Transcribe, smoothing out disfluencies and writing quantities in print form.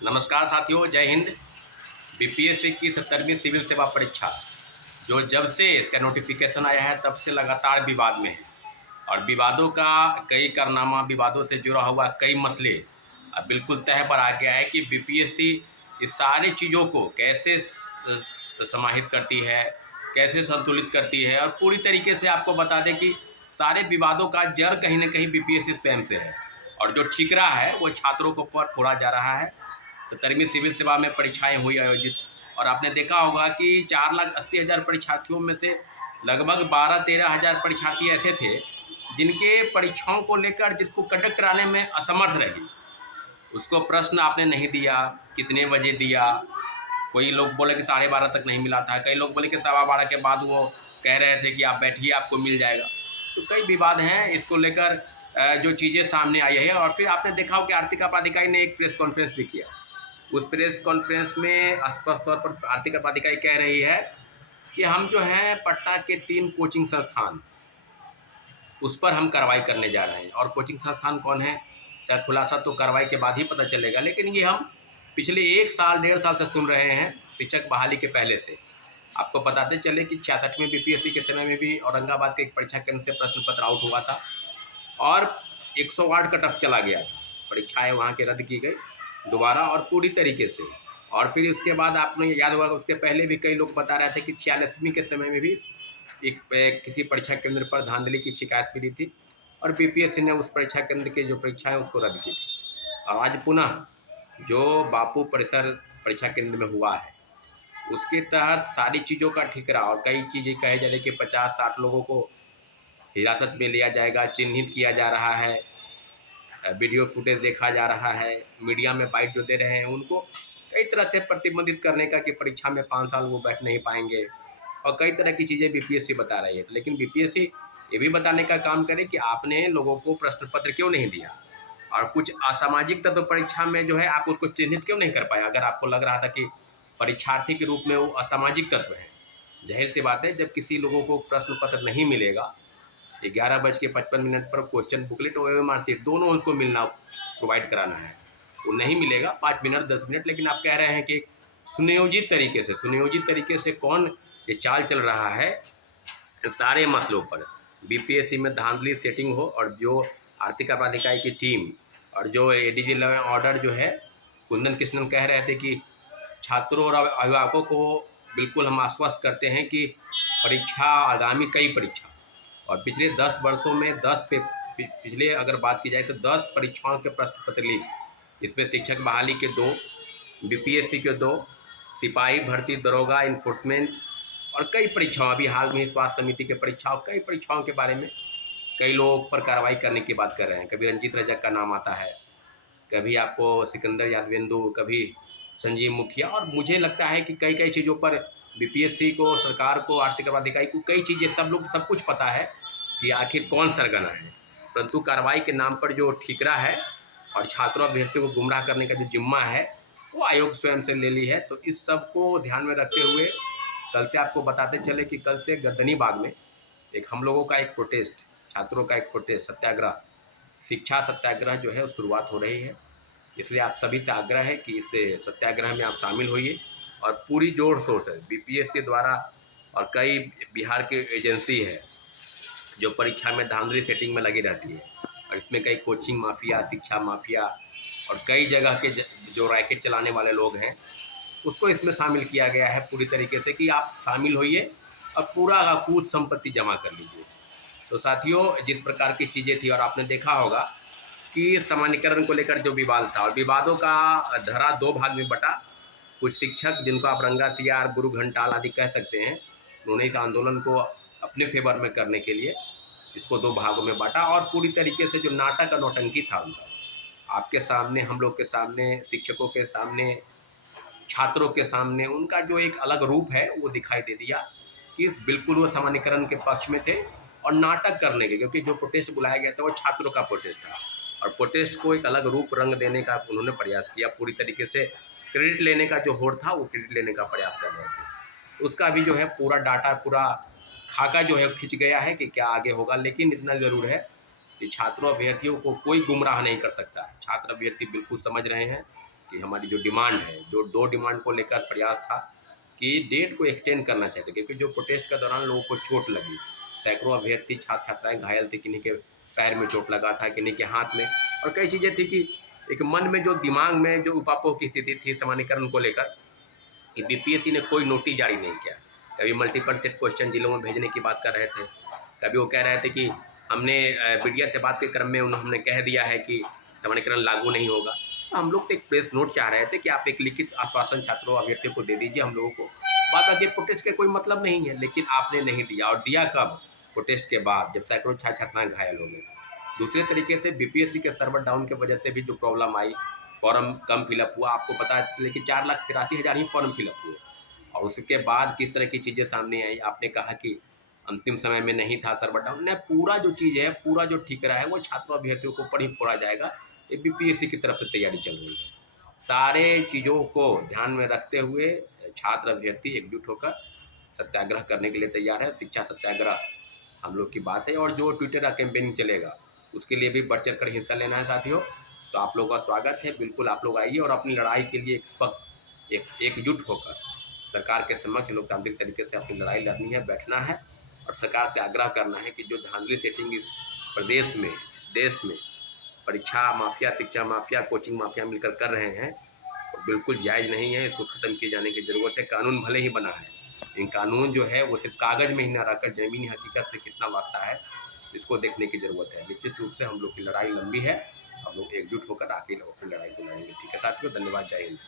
नमस्कार साथियों, जय हिंद। बीपीएससी की 17वीं सिविल सेवा परीक्षा जो जब से इसका नोटिफिकेशन आया है तब से लगातार विवाद में है और विवादों का कई कारनामा, विवादों से जुड़ा हुआ कई मसले अब बिल्कुल तह पर आ गया है कि बीपीएससी इस सारी चीज़ों को कैसे समाहित करती है, कैसे संतुलित करती है। और पूरी तरीके से आपको बता दें कि सारे विवादों का जड़ कहीं ना कहीं बीपीएससी स्वयं से है और जो ठिकरा है वो छात्रों को पर फोड़ा जा रहा है। 17वीं सिविल सेवा में परीक्षाएं हुई आयोजित और आपने देखा होगा कि 4,80,000 परीक्षार्थियों में से लगभग 12-13 हज़ार परीक्षार्थी ऐसे थे जिनके परीक्षाओं को लेकर जिनको कंडक्ट कराने में असमर्थ रही। उसको प्रश्न आपने नहीं दिया, कितने बजे दिया, कोई लोग बोले कि 12:30 तक नहीं मिला था, कई लोग बोले कि 12:15 के बाद वो कह रहे थे कि आप बैठिए आपको मिल जाएगा। तो कई विवाद हैं इसको लेकर जो चीज़ें सामने आई है। और फिर आपने देखा हो कि आर्थिक अपराधिकारी ने एक प्रेस कॉन्फ्रेंस भी किया। उस प्रेस कॉन्फ्रेंस में स्पष्ट तौर पर आर्थिक अपराधिकारी कह रही है कि हम जो हैं पटना के 3 कोचिंग संस्थान उस पर हम कार्रवाई करने जा रहे हैं। और कोचिंग संस्थान कौन है, शायद खुलासा तो कार्रवाई के बाद ही पता चलेगा, लेकिन ये हम पिछले 1 साल 1.5 साल से सुन रहे हैं शिक्षक बहाली के पहले से। आपको बताते चले कि 66वें बीपीएससी के समय में भी औरंगाबाद के एक परीक्षा केंद्र से प्रश्न पत्र आउट हुआ था और 108 कट ऑफ चला गया था। परीक्षाएं वहाँ की रद्द की गई दोबारा और पूरी तरीके से। और फिर इसके बाद आपने याद होगा उसके पहले भी कई लोग बता रहे थे कि 46वीं के समय में भी एक किसी परीक्षा केंद्र पर धांधली की शिकायत मिली थी और बीपीएससी ने उस परीक्षा केंद्र की जो परीक्षाएं उसको रद्द की थी। और आज पुनः जो बापू परिसर परीक्षा केंद्र में हुआ है उसके तहत सारी चीज़ों का ठिकरा और कई चीज़ें कहे जा रही कि 50-60 लोगों को हिरासत में लिया जाएगा, चिन्हित किया जा रहा है, वीडियो फुटेज देखा जा रहा है, मीडिया में बाइट जो दे रहे हैं उनको कई तरह से प्रतिबंधित करने का कि परीक्षा में 5 साल वो बैठ नहीं पाएंगे और कई तरह की चीज़ें बीपीएससी बता रही है। लेकिन बीपीएससी ये भी बताने का काम करे कि आपने लोगों को प्रश्न पत्र क्यों नहीं दिया और कुछ असामाजिक तत्व परीक्षा में जो है आप उसको चिन्हित क्यों नहीं कर पाए। अगर आपको लग रहा था कि परीक्षार्थी के रूप में वो असामाजिक तत्व है, जाहिर सी बात है जब किसी लोगों को प्रश्न पत्र नहीं मिलेगा 11:55 पर क्वेश्चन बुकलेट और मार्कशीट दोनों उसको मिलना प्रोवाइड कराना है, वो नहीं मिलेगा 5 मिनट 10 मिनट। लेकिन आप कह रहे हैं कि सुनियोजित तरीके से कौन ये चाल चल रहा है सारे मसलों पर बीपीएससी में धांधली सेटिंग हो। और जो आर्थिक अपराधिकारी की टीम और जो एडीजी लॉ एंड ऑर्डर जो है कुंदन कृष्णन कह रहे थे कि छात्रों और अभिभावकों को बिल्कुल हम आश्वस्त करते हैं कि परीक्षा आगामी कई परीक्षा और पिछले 10 वर्षों में पिछले अगर बात की जाए तो 10 परीक्षाओं के प्रश्न पत्र लीक, इसमें शिक्षक बहाली के 2, बीपीएससी के 2, सिपाही भर्ती, दरोगा, इन्फोर्समेंट और कई परीक्षाओं, अभी हाल में ही स्वास्थ्य समिति के परीक्षाओं कई परीक्षाओं के बारे में कई लोगों पर कार्रवाई करने की बात कर रहे हैं। कभी रंजीत रजक का नाम आता है, कभी आपको सिकंदर यादवेंदु, कभी संजीव मुखिया। और मुझे लगता है कि कई कई चीज़ों पर बीपीएससी को, सरकार को, आर्थिक अपराधिकारी को कई चीज़ें सब कुछ पता है कि आखिर कौन सरगना है, परंतु कार्रवाई के नाम पर जो ठिकरा है और छात्रों अभ्यर्थियों को गुमराह करने का जो जिम्मा है वो आयोग स्वयं से ले ली है। तो इस सब को ध्यान में रखते हुए कल से आपको बताते चले कि कल से गर्दनी बाग में एक हम लोगों का एक प्रोटेस्ट, छात्रों का एक प्रोटेस्ट सत्याग्रह, शिक्षा सत्याग्रह जो है शुरुआत हो रही है। इसलिए आप सभी से आग्रह है कि इस सत्याग्रह में आप शामिल होइए और पूरी जोर शोर से बीपीएससी द्वारा और कई बिहार की एजेंसी है जो परीक्षा में धांधली सेटिंग में लगी रहती है और इसमें कई कोचिंग माफिया, शिक्षा माफिया और कई जगह के जो रैकेट चलाने वाले लोग हैं उसको इसमें शामिल किया गया है पूरी तरीके से कि आप शामिल होइए और पूरा अकूत संपत्ति जमा कर लीजिए। तो साथियों, जिस प्रकार की चीज़ें थी और आपने देखा होगा कि सामान्यीकरण को लेकर जो विवाद था और विवादों का धरा 2 भाग में बटा। कुछ शिक्षक जिनको आप रंगा सियार, गुरु घंटाल आदि कह सकते हैं, उन्होंने इस आंदोलन को अपने फेवर में करने के लिए इसको 2 भागों में बांटा और पूरी तरीके से जो नाटक और नौटंकी था उनका आपके सामने, हम लोग के सामने, शिक्षकों के सामने, छात्रों के सामने उनका जो एक अलग रूप है वो दिखाई दे दिया कि बिल्कुल वो सामान्यीकरण के पक्ष में थे और नाटक करने के, क्योंकि जो प्रोटेस्ट बुलाया गया था वो छात्रों का प्रोटेस्ट था और प्रोटेस्ट को एक अलग रूप रंग देने का उन्होंने प्रयास किया। पूरी तरीके से क्रेडिट लेने का जो होड़ था वो क्रेडिट लेने का प्रयास कर रहे थे। उसका भी जो है पूरा डाटा, पूरा खाका जो है खिंच गया है कि क्या आगे होगा। लेकिन इतना ज़रूर है कि छात्रों अभ्यर्थियों को कोई गुमराह नहीं कर सकता है। छात्र अभ्यर्थी बिल्कुल समझ रहे हैं कि हमारी जो डिमांड है, जो 2 डिमांड को लेकर प्रयास था कि डेट को एक्सटेंड करना चाहते, क्योंकि जो प्रोटेस्ट के दौरान लोगों को चोट लगी, सैकड़ों अभ्यर्थी छात्र छात्राएं घायल थे, किन्हीं के पैर में चोट लगा था, किन्हीं के हाथ में, और कई चीज़ें थी कि एक मन में जो दिमाग में जो उपापोह की स्थिति थी सामान्यकरण को लेकर, कि बीपीएससी ने कोई नोटिस जारी नहीं किया। कभी मल्टीपल सेट क्वेश्चन जिलों में भेजने की बात कर रहे थे, कभी वो कह रहे थे कि हमने मीडिया से बात के क्रम में हमने कह दिया है कि सामान्यकरण लागू नहीं होगा। तो हम लोग तो एक प्रेस नोट चाह रहे थे कि आप एक लिखित आश्वासन छात्रों अभ्यर्थियों को दे दीजिए हम लोगों को, बात बाकी प्रोटेस्ट के कोई मतलब नहीं है, लेकिन आपने नहीं दिया। और दिया कब? प्रोटेस्ट के बाद, जब सैकड़ों छात्र छात्राएं घायल हो गए। दूसरे तरीके से बीपीएससी के सर्वर डाउन की वजह से भी जो प्रॉब्लम आई, फॉर्म कम फिलअप हुआ, आपको पता चले कि 4,83,000 ही फॉर्म फिलअप हुए, और उसके बाद किस तरह की चीज़ें सामने आई। आपने कहा कि अंतिम समय में नहीं था सर्वर डाउन, नहीं, पूरा जो चीज़ है, पूरा जो ठीक रहा है वो छात्रों अभ्यर्थियों के ऊपर ही फोड़ा जाएगा। ये बीपीएससी की तरफ से तैयारी चल रही है। सारे चीज़ों को ध्यान में रखते हुए छात्र अभ्यर्थी एकजुट होकर सत्याग्रह करने के लिए तैयार है। शिक्षा सत्याग्रह हम लोग की बात है, और जो ट्विटर का कैंपेनिंग चलेगा उसके लिए भी बढ़ चढ़ कर हिस्सा लेना है साथियों। तो आप लोगों का स्वागत है, बिल्कुल आप लोग आइए और अपनी लड़ाई के लिए एकजुट होकर सरकार के समक्ष लोकतांत्रिक तरीके से अपनी लड़ाई लड़नी है, बैठना है, और सरकार से आग्रह करना है कि जो धांधली सेटिंग इस प्रदेश में, इस देश में परीक्षा माफिया, शिक्षा माफिया, कोचिंग माफिया मिलकर कर रहे हैं, वो बिल्कुल जायज़ नहीं है। इसको ख़त्म किए जाने की ज़रूरत है। कानून भले ही बना है, लेकिन कानून जो है वो सिर्फ कागज़ में ही ना रहकर ज़मीनी हकीकत से कितना वास्ता है, इसको देखने की ज़रूरत है। निश्चित रूप से हम लोग की लड़ाई लंबी है, हम लोग एकजुट होकर आखिर अपनी लड़ाई को लड़ेंगे। ठीक है साथियों, धन्यवाद, जय हिंद।